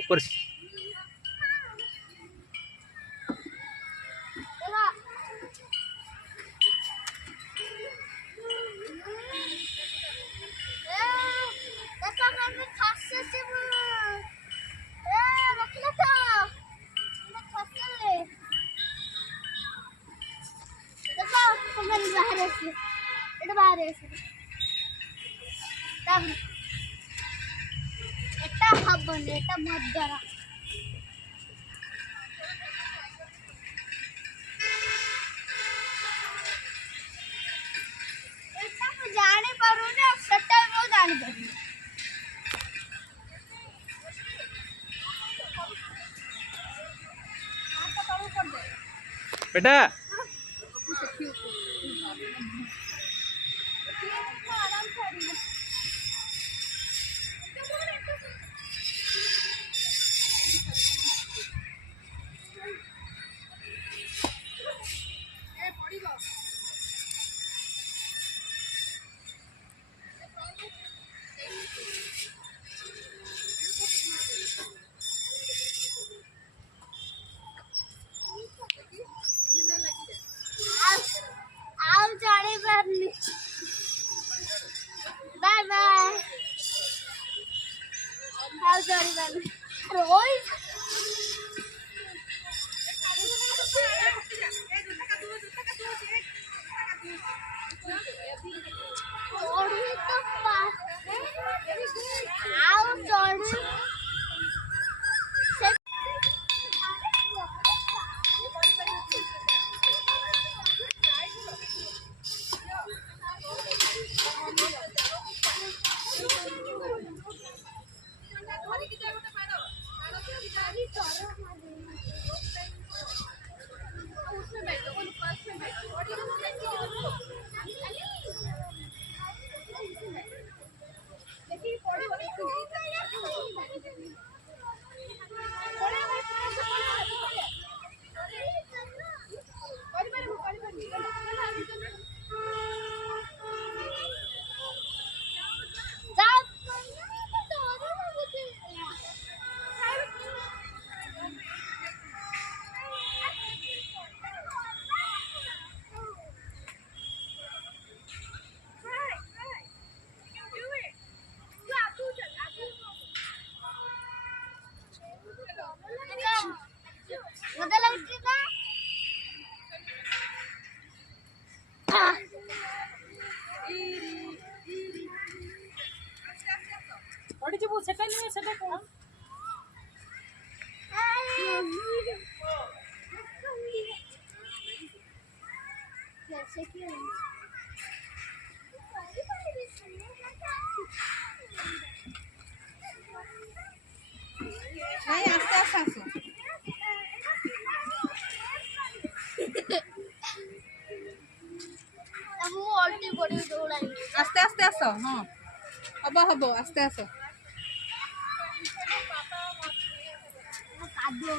ऊपर এটা হবনি এটা মধ্যরা এটা ମୁଁ ଜାଣି ପାରୁନି ଆଉ ସେଟା ମୁଁ ଜାଣି ପାରୁନି बेटा ଆଉ ଜାଣି ପାରୁନି ବାଏ ବାଏ ଆଉ ଜାଣି ପାରୁନି ରୋହିତ ଆଉ ଚଢୁ मजा लगती ना पड़ी जी वो सेकंड में सेटा कौन कैसे क्यों नहीं आस्ते आस्ते आसो अब वो ऑलरेडी बड़ी दौड़ाएंगे आस्ते आस्ते आसो हाँ हबो हबो आस्ते आसो कादो